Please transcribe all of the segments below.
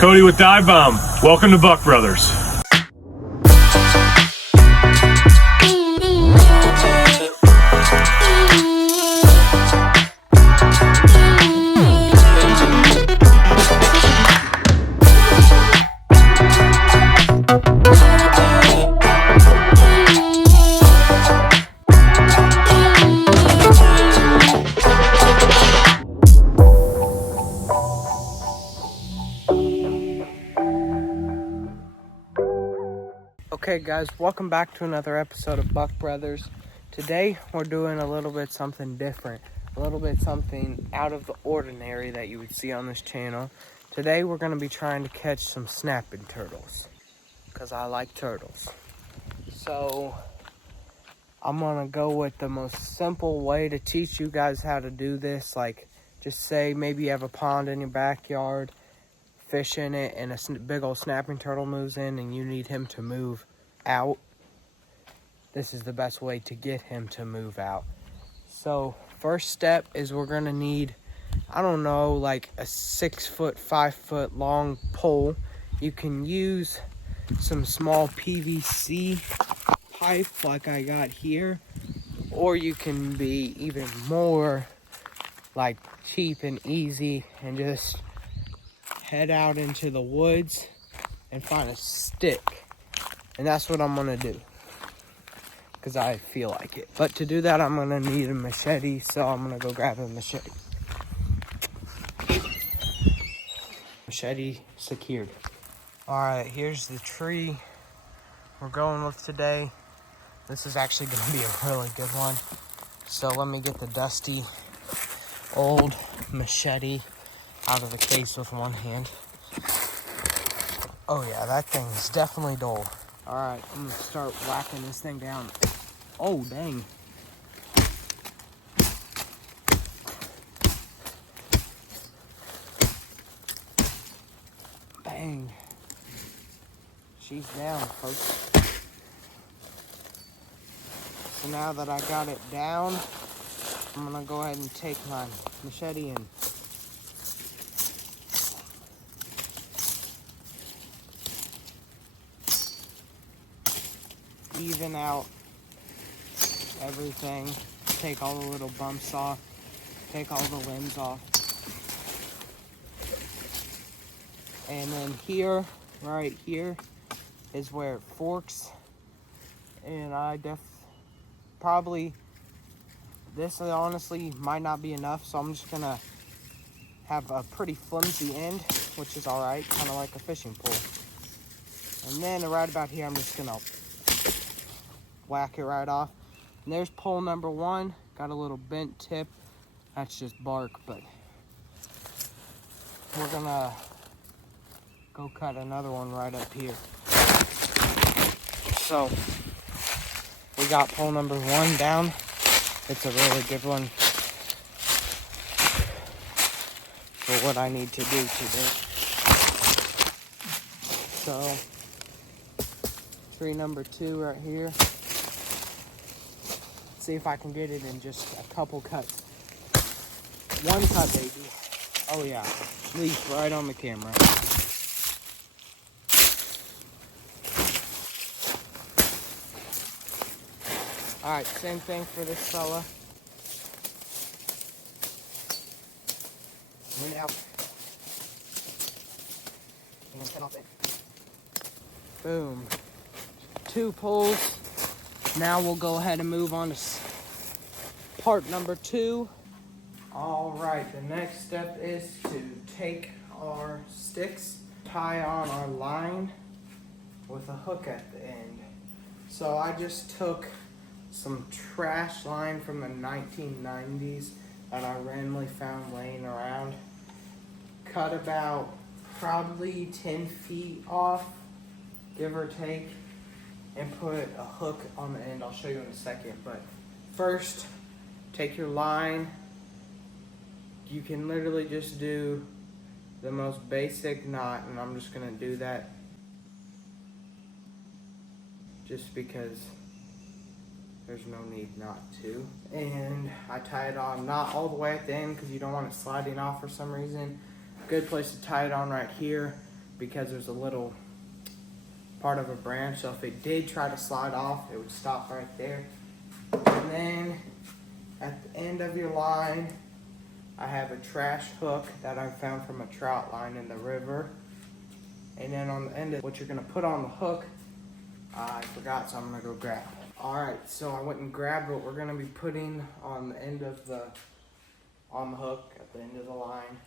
Cody with Dive Bomb. Welcome to Buck Brothers. Okay guys, welcome back to another episode of Buck Brothers. Today we're doing a little bit something different, a little bit something out of the ordinary that you would see on this channel. Today we're going to be trying to catch some snapping turtles, because I like turtles. So I'm going to go with the most simple way to teach you guys how to do this. Like, just say maybe you have a pond in your backyard, fish in it, and a big old snapping turtle moves in and you need him to move out. This is the best way to get him to move out. So first step is we're gonna need, I don't know, like a 6 foot, 5 foot long pole. You can use some small PVC pipe like I got here, or you can be even more like cheap and easy and just head out into the woods and find a stick. And that's what I'm gonna do, because I feel like it. But to do that, I'm gonna need a machete, so I'm gonna go grab a machete. Machete secured. Alright, here's the tree we're going with today. This is actually gonna be a really good one. So let me get the dusty old machete out of the case with one hand. Oh yeah, that thing is definitely dull. Alright, I'm gonna start whacking this thing down. Oh, dang. Bang. She's down, folks. So now that I got it down, I'm gonna go ahead and take my machete and even out everything. Take all the little bumps off. Take all the limbs off. And then here, right here, is where it forks. And this honestly might not be enough, so I'm just gonna have a pretty flimsy end, which is alright, kind of like a fishing pole. And then right about here, I'm just gonna whack it right off. And there's pole number 1. Got a little bent tip. That's just bark, but we're gonna go cut another one right up here. So we got pole number 1 down. It's a really good one for what I need to do today. So tree number 2 right here. See if I can get it in just a couple cuts. One cut, baby. Oh yeah, leaf right on the camera. Alright, same thing for this fella. Went out. And cut off it. Boom. 2 poles. Now we'll go ahead and move on to part number 2. Alright, the next step is to take our sticks, tie on our line with a hook at the end. So I just took some trash line from the 1990s that I randomly found laying around. Cut about probably 10 feet off, give or take, and put a hook on the end. I'll show you in a second, but first, take your line. You can literally just do the most basic knot, and I'm just gonna do that just because there's no need not to. And I tie it on, not all the way at the end because you don't want it sliding off for some reason. Good place to tie it on right here. because there's a little part of a branch, so if it did try to slide off, it would stop right there. And then at the end of your line, I have a trash hook that I found from a trout line in the river. And then on the end of what you're gonna put on the hook, I forgot, so I'm gonna go grab it. Alright, so I went and grabbed what we're gonna be putting on the end of on the hook at the end of the line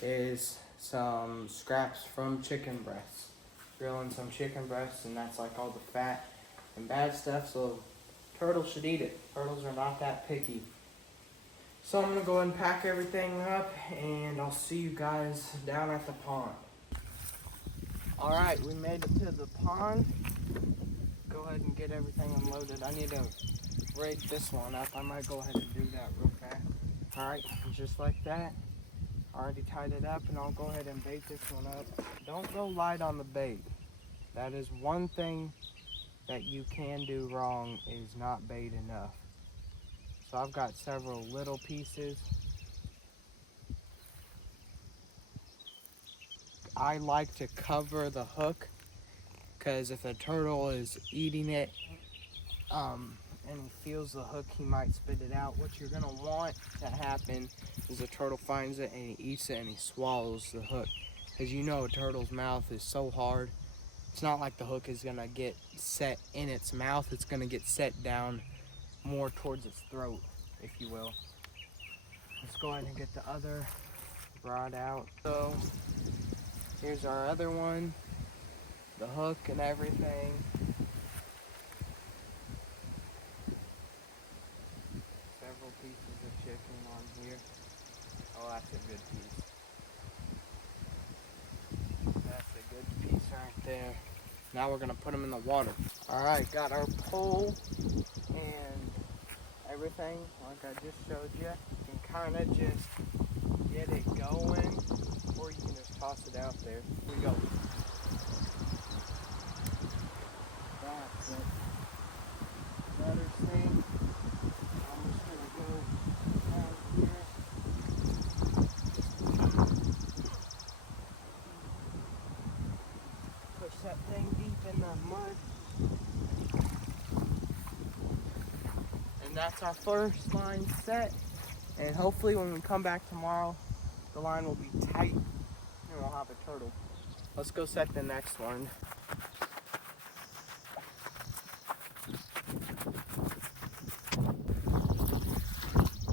is some scraps from chicken breasts. Grilling some chicken breasts, and that's like all the fat and bad stuff, so turtles should eat it. Turtles are not that picky. So I'm gonna go ahead and pack everything up, and I'll see you guys down at the pond. Alright, we made it to the pond. Go ahead and get everything unloaded. I need to rig this one up. I might go ahead and do that real fast. Alright, just like that. Already tied it up, and I'll go ahead and bait this one up. Don't go light on the bait. That is one thing that you can do wrong, is not bait enough. So I've got several little pieces. I like to cover the hook, because if a turtle is eating it and he feels the hook, he might spit it out. What you're gonna want to happen is a turtle finds it and he eats it and he swallows the hook. Because you know a turtle's mouth is so hard. It's not like the hook is gonna get set in its mouth. It's gonna get set down more towards its throat, if you will. Let's go ahead and get the other rod out. So here's our other one, the hook and everything. Several pieces of chicken on here. Oh, that's a good piece. That's a good piece right there. Now we're gonna put them in the water. All right, got our pole and everything like I just showed you. You can kind of just get it going, or you can just toss it out there. Here we go. That's it. Better thing. I'm just gonna go down here. Push that thing deep in the mud. And that's our first line set. And hopefully when we come back tomorrow, the line will be tight and we'll have a turtle. Let's go set the next one.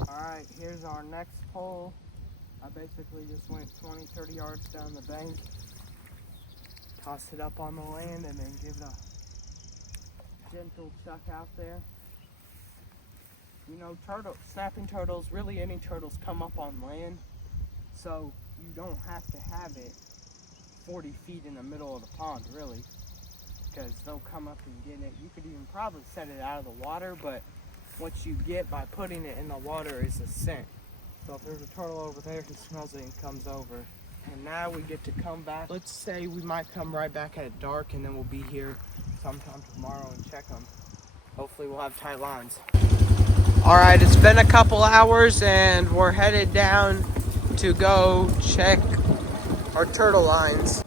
Alright, here's our next pole. I basically just went 20-30 yards down the bank, tossed it up on the land, and then give it a gentle chuck out there. You know, snapping turtles, really any turtles, come up on land, so you don't have to have it 40 feet in the middle of the pond, really, because they'll come up and get it. You could even probably set it out of the water, but what you get by putting it in the water is a scent. So if there's a turtle over there, he smells it and comes over. And now we get to come back. Let's say we might come right back at dark, and then we'll be here sometime tomorrow and check them. Hopefully we'll have tight lines. Alright, it's been a couple hours and we're headed down to go check our turtle lines.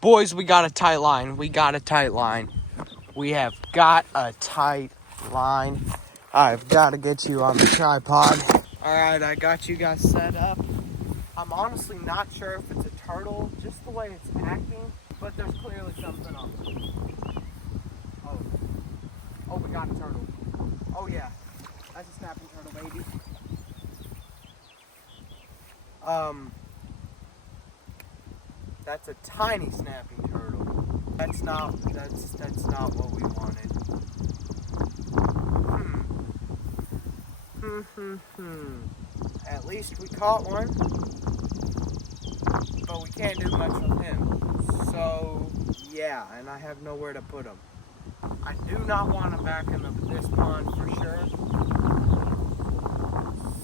Boys, we got a tight line. We got a tight line. We have got a tight line. I've got to get you on the tripod. Alright, I got you guys set up. I'm honestly not sure if it's a turtle, just the way it's acting, but there's clearly something on it. Oh, we got a turtle. Oh yeah, that's a snapping turtle, baby. That's a tiny snapping turtle. That's not what we wanted. At least we caught one, but we can't do much with him. So yeah, and I have nowhere to put him. I do not want him back in this pond for sure.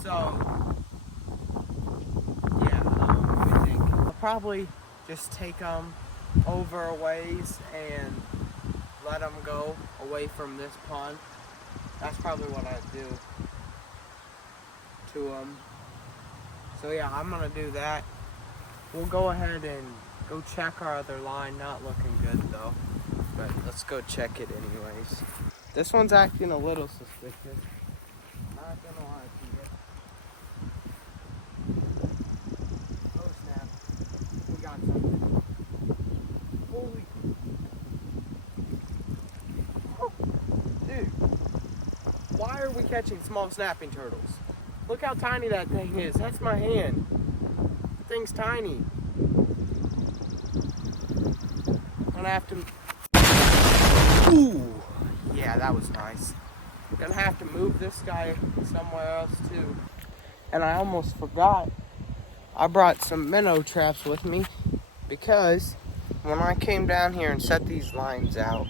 So yeah, I think I'll probably just take them over a ways and let them go away from this pond. That's probably what I'd do to them. So yeah, I'm gonna do that. We'll go ahead and go check our other line. Not looking good though, but let's go check it anyways. This one's acting a little suspicious. Not gonna lie to you. Oh snap. We got something. Holy. Oh, dude. Why are we catching small snapping turtles? Look how tiny that thing is. That's my hand. The thing's tiny. I'm gonna have to. Ooh. Yeah, that was nice. Gonna have to move this guy somewhere else too. And I almost forgot, I brought some minnow traps with me because when I came down here and set these lines out,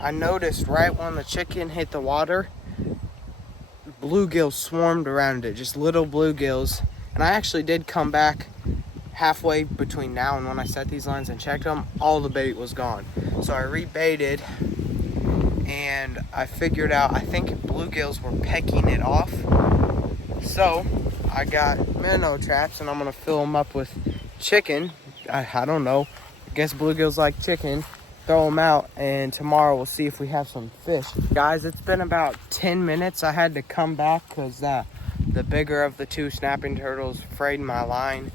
I noticed right when the chicken hit the water, bluegills swarmed around it, just little bluegills. And I actually did come back halfway between now and when I set these lines and checked them, all the bait was gone. So I rebaited and I figured out, I think bluegills were pecking it off. So I got minnow traps and I'm gonna fill them up with chicken. I don't know, I guess bluegills like chicken. Throw them out and tomorrow we'll see if we have some fish. Guys, it's been about 10 minutes. I had to come back because the bigger of the two snapping turtles frayed my line.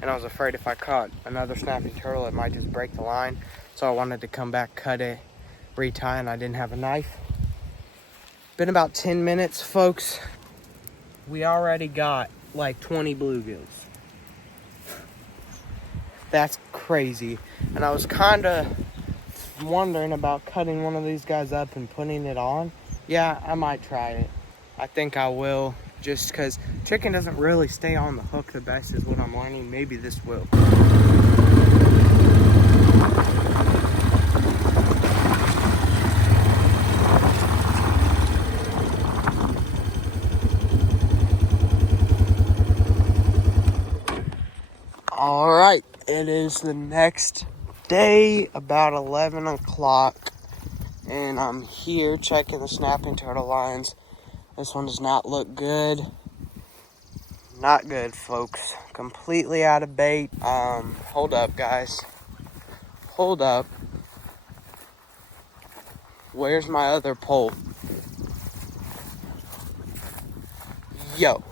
And I was afraid if I caught another snapping turtle, it might just break the line. So I wanted to come back, cut it, retie, and I didn't have a knife. Been about 10 minutes, folks. We already got like 20 bluegills. That's crazy. And I was kind of wondering about cutting one of these guys up and putting it on. Yeah, I might try it. I think I will, just because chicken doesn't really stay on the hook the best is what I'm learning. Maybe this will. All right, it is the next day, about 11 o'clock, and I'm here checking the snapping turtle lines. This one does not look good. Not good, folks. Completely out of bait. Hold up, guys. Hold up. Where's my other pole? Yo.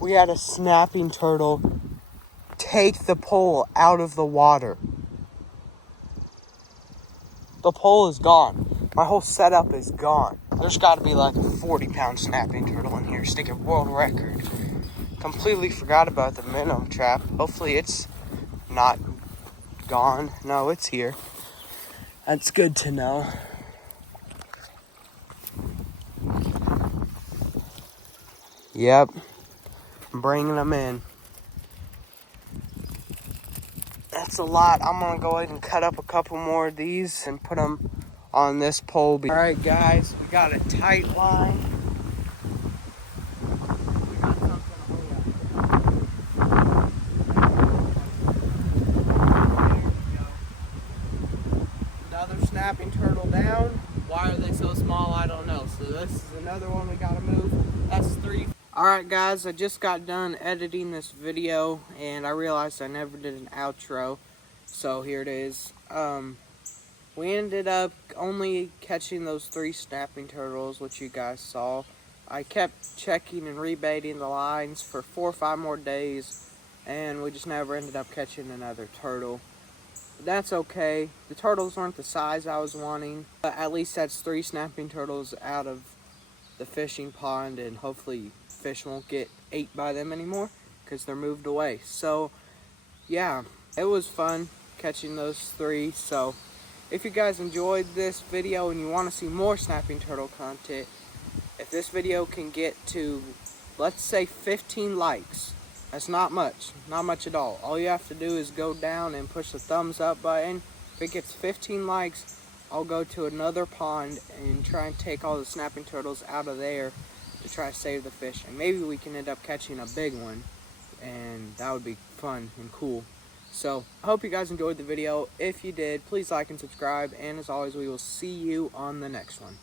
We had a snapping turtle take the pole out of the water. The pole is gone. My whole setup is gone. There's got to be like a 40-pound snapping turtle in here, sticking world record. Completely forgot about the minnow trap. Hopefully it's not gone. No, it's here. That's good to know. Yep. I'm bringing them in. That's a lot. I'm gonna go ahead and cut up a couple more of these and put them on this pole. All right, guys, we got a tight line. We got something. Another snapping turtle down. Why are they so small? I don't know. So this is another one we gotta move. That's 3. Alright guys, I just got done editing this video and I realized I never did an outro, so here it is. We ended up only catching those 3 snapping turtles, which you guys saw. I kept checking and rebaiting the lines for 4 or 5 more days and we just never ended up catching another turtle. But that's okay. The turtles weren't the size I was wanting, but at least that's 3 snapping turtles out of the fishing pond, and hopefully fish won't get ate by them anymore because they're moved away. So yeah, it was fun catching those 3. So if you guys enjoyed this video and you want to see more snapping turtle content, if this video can get to, let's say, 15 likes, that's not much at all. All you have to do is go down and push the thumbs up button. If it gets 15 likes, I'll go to another pond and try and take all the snapping turtles out of there to try to save the fish. And maybe we can end up catching a big one. And that would be fun and cool. So I hope you guys enjoyed the video. If you did, please like and subscribe, and as always, we will see you on the next one.